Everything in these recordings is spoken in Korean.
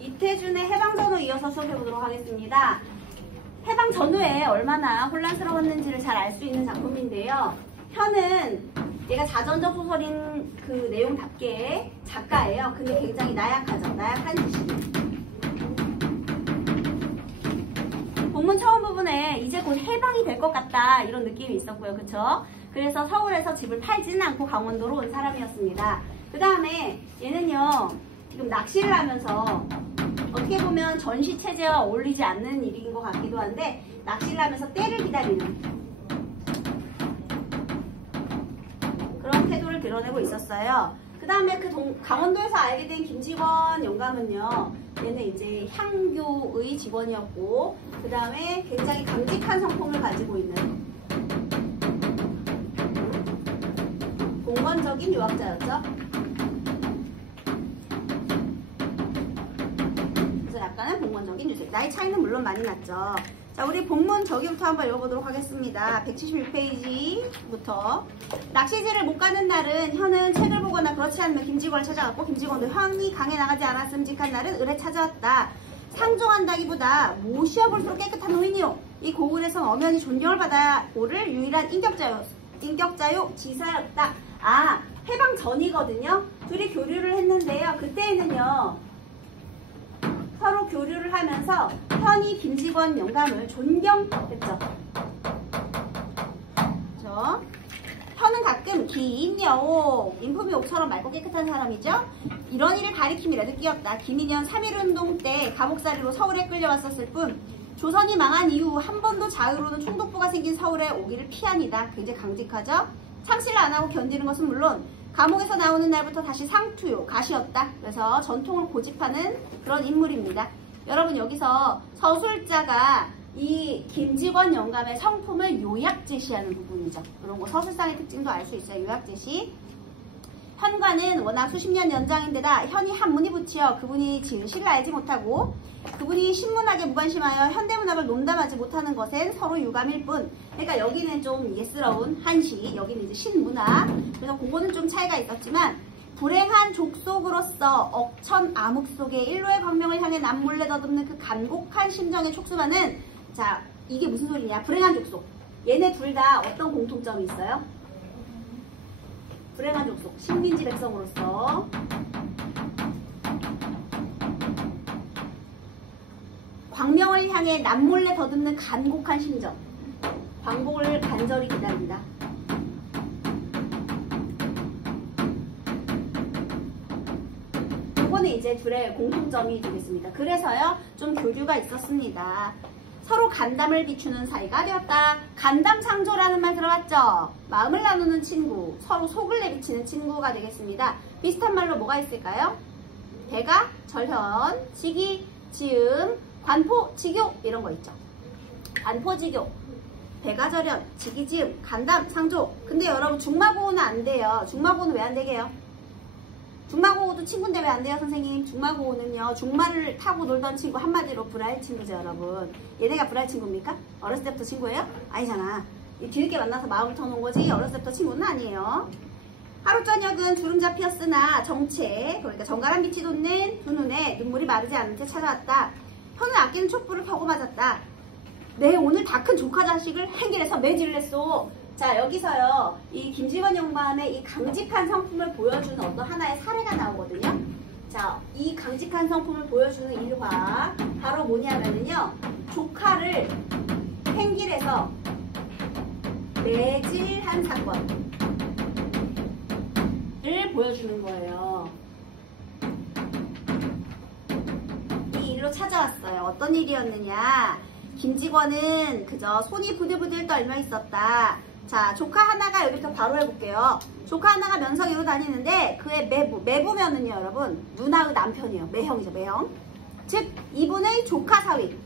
이태준의 해방전후 이어서 수업해보도록 하겠습니다. 해방전후에 얼마나 혼란스러웠는지를 잘 알 수 있는 작품인데요. 현은 얘가 자전적 소설인 그 내용답게 작가예요. 근데 굉장히 나약하죠. 나약한 지식이. 본문 처음 부분에 이제 곧 해방이 될 것 같다 이런 느낌이 있었고요. 그쵸? 그래서 서울에서 집을 팔지는 않고 강원도로 온 사람이었습니다. 그 다음에 얘는요 지금 낚시를 하면서 어떻게 보면 전시체제와 어울리지 않는 일인 것 같기도 한데 낚시를 하면서 때를 기다리는 그런 태도를 드러내고 있었어요. 그 다음에 강원도에서 알게 된 김직원 영감은요, 얘는 이제 향교의 직원이었고, 그 다음에 굉장히 강직한 성품을 가지고 있는 공건적인 유학자였죠. 그래서 약간은 공건적인 유색. 나이 차이는 물론 많이 났죠. 자, 우리 본문 저기부터 한번 읽어보도록 하겠습니다. 176페이지부터. 낚시질을 못 가는 날은 현은 책을 보거나 그렇지 않으면 김직원을 찾아갔고, 김직원도 현이 강에 나가지 않았음직한 날은 을에 찾아왔다. 상종한다기보다 모시어볼수록 깨끗한 노인이요. 이 고을에선 엄연히 존경을 받아 오를 유일한 인격자요 지사였다. 아, 해방 전이거든요. 둘이 교류를 했는데요. 그때에는요. 서로 교류를 하면서 현이 김직원 영감을 존경했죠. 현은 가끔 김여옥, 인품이옥처럼 맑고 깨끗한 사람이죠. 이런 일을 가리킴이라도 끼었다. 김인현 3.1운동 때 감옥살이로 서울에 끌려왔었을 뿐 조선이 망한 이후 한 번도 자유로는 총독부가 생긴 서울에 오기를 피한이다. 굉장히 강직하죠. 창씨를 안 하고 견디는 것은 물론 감옥에서 나오는 날부터 다시 상투요, 가시였다. 그래서 전통을 고집하는 그런 인물입니다. 여러분 여기서 서술자가 이 김직원 영감의 성품을 요약 제시하는 부분이죠. 그런 거 서술상의 특징도 알 수 있어요. 요약 제시. 현과는 워낙 수십 년 연장인데다 현이 한문이 붙여 그분이 지은 시를 알지 못하고 그분이 신문학에 무관심하여 현대문학을 논담하지 못하는 것엔 서로 유감일 뿐. 그러니까 여기는 좀 예스러운 한시, 여기는 이제 신문학. 그래서 그거는 좀 차이가 있었지만 불행한 족속으로서 억천 암흑 속에 일로의 광명을 향해 남몰래 더듬는 그 간곡한 심정의 촉수만은, 자, 이게 무슨 소리냐? 불행한 족속. 얘네 둘 다 어떤 공통점이 있어요? 불행한 족속. 식민지 백성으로서 광명을 향해 남몰래 더듬는 간곡한 심정. 광복을 간절히 기다린다. 이거는 이제 둘의 공통점이 되겠습니다. 그래서요, 좀 교류가 있었습니다. 서로 간담을 비추는 사이가 되었다. 간담상조라는 말 들어봤죠? 마음을 나누는 친구, 서로 속을 내비치는 친구가 되겠습니다. 비슷한 말로 뭐가 있을까요? 대가, 절현, 지기, 지음, 관포, 지교 이런 거 있죠. 관포, 지교, 대가절연, 지기지음, 간담, 상조. 근데 여러분 중마고우는 안 돼요. 중마고우는 왜 안 되게요? 중마고우도 친구인데 왜 안 돼요, 선생님? 중마고우는요, 중마를 타고 놀던 친구, 한마디로 불알 친구죠, 여러분. 얘네가 불알 친구입니까? 어렸을 때부터 친구예요? 아니잖아. 뒤늦게 만나서 마음을 터놓은 거지, 어렸을 때부터 친구는 아니에요. 하루 저녁은 주름자 피었으나 정체, 그러니까 정갈한 빛이 돋는 두 눈에 눈물이 마르지 않은 채 찾아왔다. 현은 아끼는 촛불을 켜고 맞았다. 네, 오늘 다 큰 조카 자식을 행길에서 매질을 했어. 자, 여기서요, 이 김직원 영감의 이 강직한 성품을 보여주는 어떤 하나의 사례가 나오거든요. 자, 이 강직한 성품을 보여주는 일화, 바로 뭐냐면요, 조카를 행길에서 매질한 사건을 보여주는 거예요. 이 일로 찾아왔어요. 어떤 일이었느냐. 김직원은 그저 손이 부들부들 떨며 있었다. 자, 조카 하나가 여기부터 바로 해볼게요. 조카 하나가 면석이로 다니는데 그의 매부면은요, 여러분, 누나의 남편이에요. 매형이죠, 매형. 즉, 이분의 조카 사위.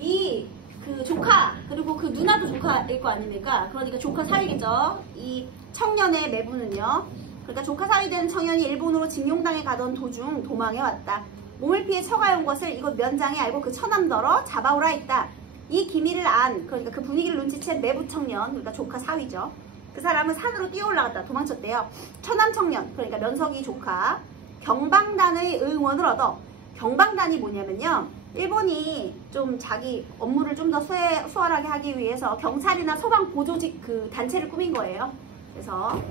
이 그 조카, 그리고 그 누나도 조카일 거 아닙니까? 그러니까 조카 사위겠죠. 이 청년의 매부는요. 그러니까 조카 사위 된 청년이 일본으로 징용당해 가던 도중 도망해 왔다. 몸을 피해 처가온 것을 이곳 면장이 알고 그 처남더러 잡아오라 했다. 이 기밀을 그러니까 그 분위기를 눈치챈 내부 청년, 그러니까 조카 사위죠. 그 사람은 산으로 뛰어 올라갔다 도망쳤대요. 처남 청년, 그러니까 면석이 조카, 경방단의 응원을 얻어 경방단이 뭐냐면요. 일본이 좀 자기 업무를 좀 더 수월하게 하기 위해서 경찰이나 소방 보조직 그 단체를 꾸민 거예요. 그래서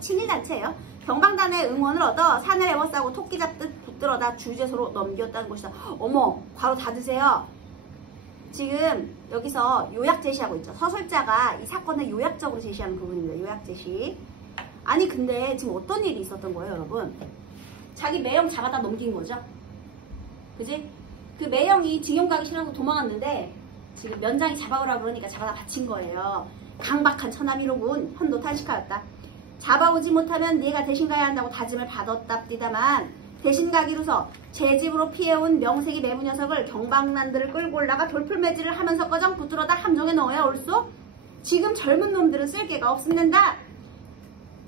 친일 단체예요. 경방단의 응원을 얻어 산을 에워싸고 토끼 잡듯 붙들어다 주재소로 넘겼다는 것이다. 어머, 바로 다 드세요. 지금 여기서 요약 제시하고 있죠. 서술자가 이 사건을 요약적으로 제시하는 부분입니다. 요약 제시. 아니 근데 지금 어떤 일이 있었던 거예요, 여러분? 자기 매형 잡아다 넘긴 거죠. 그지? 그 매형이 징용 가기 싫어서 도망갔는데 지금 면장이 잡아오라 그러니까 잡아다 바친 거예요. 강박한 처남이로군. 현도 탄식하였다. 잡아오지 못하면 네가 대신 가야 한다고 다짐을 받았답디다만 대신 가기로서 제 집으로 피해온 명색이 매부 녀석을 경방난들을 끌고 올라가 돌풀매질을 하면서 꺼정 붙들어다 함정에 넣어야 옳소? 지금 젊은 놈들은 쓸 게가 없습니다.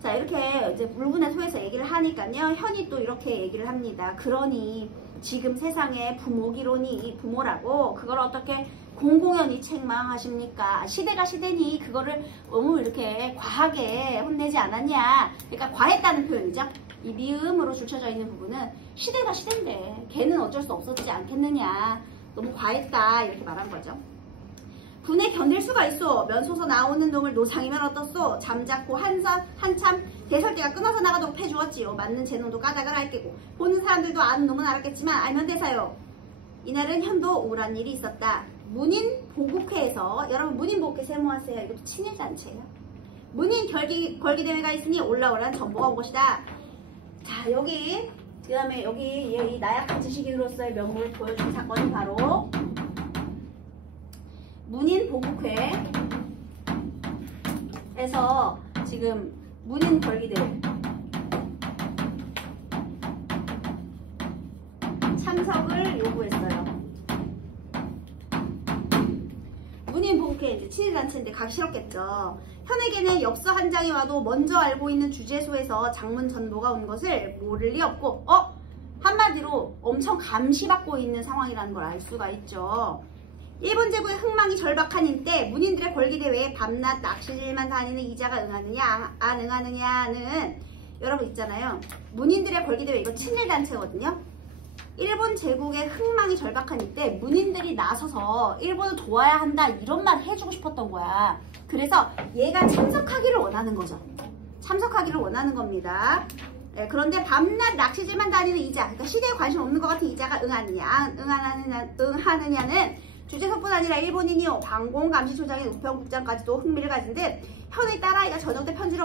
자, 이렇게 이제 물분의 소에서 얘기를 하니까요. 현이 또 이렇게 얘기를 합니다. 그러니 지금 세상에 부모기론이 부모라고 그걸 어떻게 공공연히 책망하십니까? 시대가 시대니 그거를 너무 이렇게 과하게 혼내지 않았냐? 그러니까 과했다는 표현이죠. 이 미음으로 줄쳐져 있는 부분은 시대가 시대인데 걔는 어쩔 수 없었지 않겠느냐? 너무 과했다 이렇게 말한 거죠. 분에 견딜 수가 있어. 면소서 나오는 놈을 노상이면 어떻소? 잠자코 한참 대설대가 끊어서 나가도록 해주었지요. 맞는 제 놈도 까닭을 알게고 보는 사람들도 아는 놈은 알았겠지만 알면 대사요. 이날은 현도 우울한 일이 있었다. 문인보국회에서 여러분 문인보국회 세모하세요. 이것도 친일단체예요. 문인 걸기대회가 있으니 올라오라는 정보가 온 것이다. 자, 여기 그 다음에 여기 이 나약한 지식인으로서의 면모를 보여준 사건이 바로 문인보국회에서 지금 문인걸기대회 참석을 요구했어요. 문인보국회 이제 친일단체인데 가기 싫었겠죠. 현에게는 엽서 한 장이 와도 먼저 알고 있는 주재소에서 장문 전보가 온 것을 모를 리 없고 한마디로 엄청 감시받고 있는 상황이라는 걸 알 수가 있죠. 일본 제국의 흥망이 절박한 이때 문인들의 걸기대회에 밤낮 낚시질만 다니는 이자가 응하느냐 안 응하느냐는 여러분 있잖아요. 문인들의 걸기대회 이거 친일단체거든요. 일본 제국의 흥망이 절박한 이때 문인들이 나서서 일본을 도와야 한다 이런 말 해주고 싶었던 거야. 그래서 얘가 참석하기를 원하는 거죠. 참석하기를 원하는 겁니다. 네, 그런데 밤낮 낚시질만 다니는 이자, 그러니까 시대에 관심 없는 것 같은 이자가 응하느냐는 주재소뿐 아니라 일본인이요 방공감시소장인 우평국장까지도 흥미를 가진 듯 현의 딸아이가 저녁 때 편지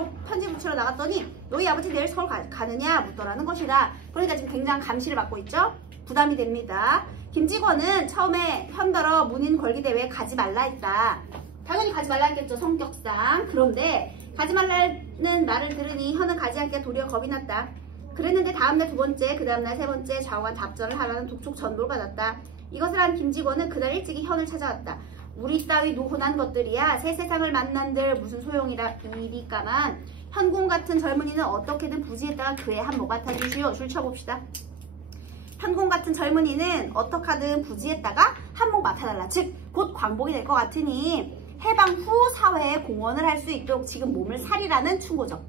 붙이러 나갔더니 너희 아버지 내일 서울 가느냐 묻더라는 것이다. 그러니까 지금 굉장한 감시를 받고 있죠. 부담이 됩니다. 김직원은 처음에 현더러 문인 걸기대회에 가지 말라 했다. 당연히 가지 말라 했겠죠, 성격상. 그런데 가지 말라는 말을 들으니 현은 가지 않게 도리어 겁이 났다. 그랬는데 다음날 두 번째, 그 다음날 세 번째 좌우간 답전을 하라는 독촉 전보를 받았다. 이것을 한 김직원은 그날 일찍이 현을 찾아왔다. 우리 따위 노혼한 것들이야 새 세상을 만난들 무슨 소용이리까만 현공 같은 젊은이는 어떻게든 부지에다가 그의 한몫 맡아주시오. 줄 쳐봅시다. 현공 같은 젊은이는 어떻게든 부지에다가 한몫 맡아달라. 즉 곧 광복이 될 것 같으니 해방 후 사회에 공헌을 할 수 있도록 지금 몸을 사리라는 충고죠.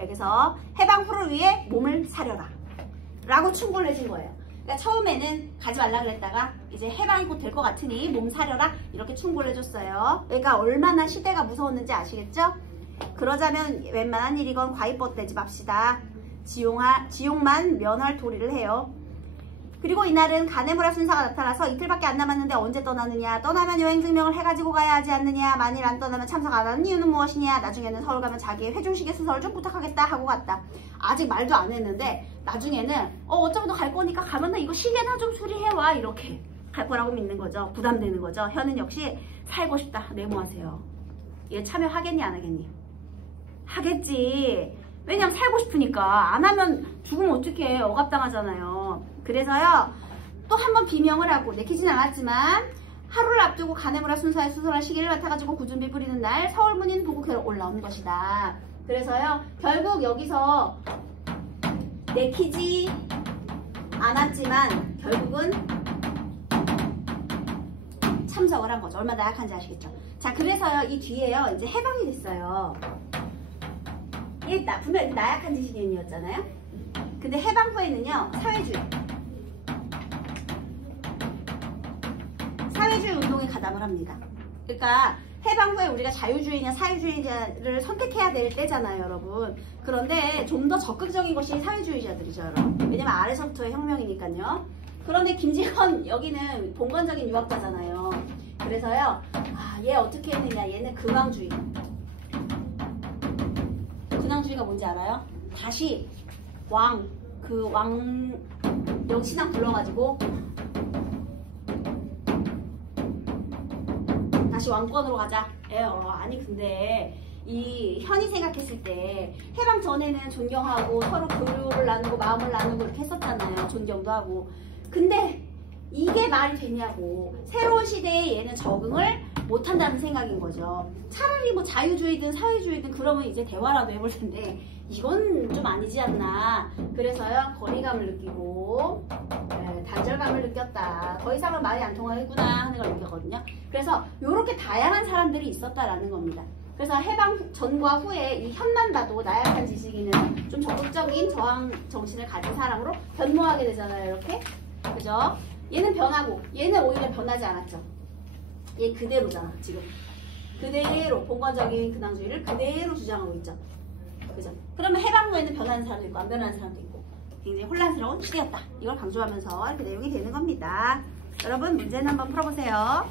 여기서 해방 후를 위해 몸을 사려라 라고 충고를 해준 거예요. 그러니까 처음에는 가지 말라 그랬다가 이제 해방이 곧 될 것 같으니 몸 사려라 이렇게 충고를 해줬어요. 그러니까 얼마나 시대가 무서웠는지 아시겠죠? 그러자면 웬만한 일이건 과입법되지 맙시다. 지용만 면할 도리를 해요. 그리고 이날은 가네무라 순사가 나타나서 이틀밖에 안 남았는데 언제 떠나느냐, 떠나면 여행 증명을 해가지고 가야 하지 않느냐, 만일 안 떠나면 참석 안 하는 이유는 무엇이냐, 나중에는 서울 가면 자기의 회중식의 수설 좀 부탁하겠다 하고 갔다. 아직 말도 안 했는데 나중에는 어차피 너 갈 거니까 가면 나 이거 시계나 좀 수리해와 이렇게 갈 거라고 믿는 거죠. 부담되는 거죠. 현은 역시 살고 싶다 메모하세요. 얘 참여하겠니 안 하겠니? 하겠지. 왜냐면 살고 싶으니까. 안 하면 죽으면 어떡해. 억압당하잖아요. 그래서요 또 한 번 비명을 하고 내키진 않았지만 하루를 앞두고 가네무라 순사의 수설한 시기를 맡아가지고 구준비 뿌리는 날 서울문인 보국회로 올라온 것이다. 그래서요 결국 여기서 내키지 않았지만 결국은 참석을 한 거죠. 얼마나 나약한지 아시겠죠? 자, 그래서요 이 뒤에요 이제 해방이 됐어요. 분명히 나약한 지식인이었잖아요. 근데 해방 후에는요 사회주의 가담을 합니다. 그러니까 해방 후에 우리가 자유주의냐 사회주의냐를 선택해야 될 때잖아요, 여러분. 그런데 좀 더 적극적인 것이 사회주의자들이죠, 여러분. 왜냐면 아래서부터의 혁명이니까요. 그런데 김지건 여기는 봉건적인 유학자잖아요. 그래서요, 얘 어떻게 했느냐, 얘는 근황주의. 근황주의가 뭔지 알아요? 다시 영신왕 불러가지고 다시 왕권으로 가자. 아니 근데 이 현이 생각했을 때 해방 전에는 존경하고 서로 교류를 나누고 마음을 나누고 이렇게 했었잖아요. 존경도 하고. 근데 이게 말이 되냐고. 새로운 시대에 얘는 적응을 못한다는 생각인 거죠. 차라리 뭐 자유주의든 사회주의든 그러면 이제 대화라도 해볼 텐데 이건 좀 아니지 않나. 그래서요, 거리감을 느끼고 단절감을 느꼈다. 더 이상은 말이 안 통하겠구나 하는 걸 느꼈거든요. 그래서 이렇게 다양한 사람들이 있었다라는 겁니다. 그래서 해방 전과 후에 이 현만 봐도 나약한 지식인은 좀 적극적인 저항 정신을 가진 사람으로 변모하게 되잖아요. 이렇게. 그죠? 얘는 변하고 얘는 오히려 변하지 않았죠. 얘 그대로잖아. 지금 그대로 봉건적인 근황주의를 그대로 주장하고 있죠. 그죠? 그러면 해방 후에는 변하는 사람도 있고 안 변하는 사람도 있고 굉장히 혼란스러운 시대였다. 이걸 강조하면서 이렇게 내용이 되는 겁니다. 여러분 문제는 한번 풀어보세요.